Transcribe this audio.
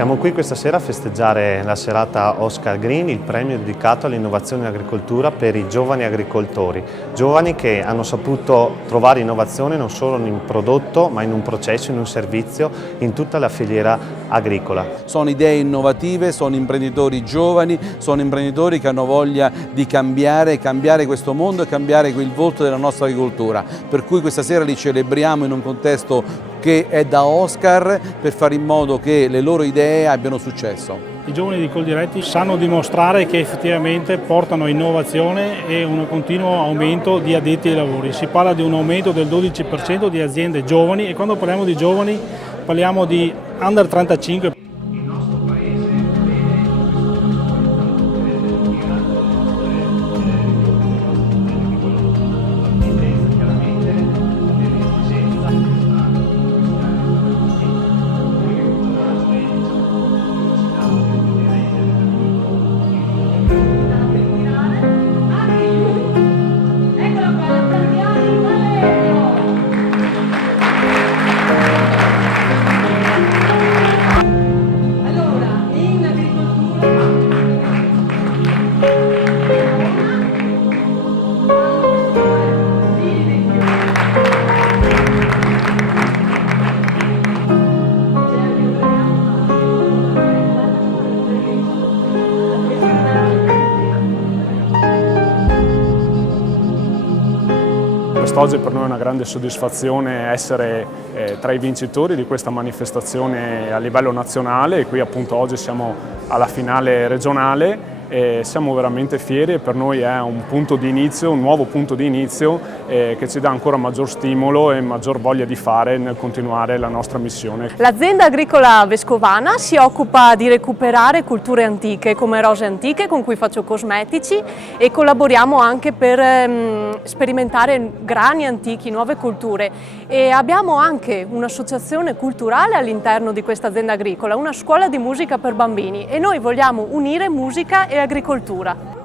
Siamo qui questa sera a festeggiare la serata Oscar Green, il premio dedicato all'innovazione in agricoltura per i giovani agricoltori, giovani che hanno saputo trovare innovazione non solo in un prodotto ma in un processo, in un servizio, in tutta la filiera agricola. Sono idee innovative, sono imprenditori giovani, sono imprenditori che hanno voglia di cambiare questo mondo e cambiare il volto della nostra agricoltura, per cui questa sera li celebriamo in un contesto che è da Oscar per fare in modo che le loro idee abbiano successo. I giovani di Coldiretti sanno dimostrare che effettivamente portano innovazione e un continuo aumento di addetti ai lavori. Si parla di un aumento del 12% di aziende giovani e quando parliamo di giovani parliamo di under 35. Quest'oggi per noi è una grande soddisfazione essere tra i vincitori di questa manifestazione a livello nazionale e qui appunto oggi siamo alla finale regionale e siamo veramente fieri e per noi è un punto di inizio, un nuovo punto di inizio che ci dà ancora maggior stimolo e maggior voglia di fare nel continuare la nostra missione. L'azienda agricola vescovana si occupa di recuperare culture antiche come rose antiche con cui faccio cosmetici e collaboriamo anche per sperimentare grani antichi, nuove culture e abbiamo anche un'associazione culturale all'interno di questa azienda agricola, una scuola di musica per bambini e noi vogliamo unire musica e agricoltura.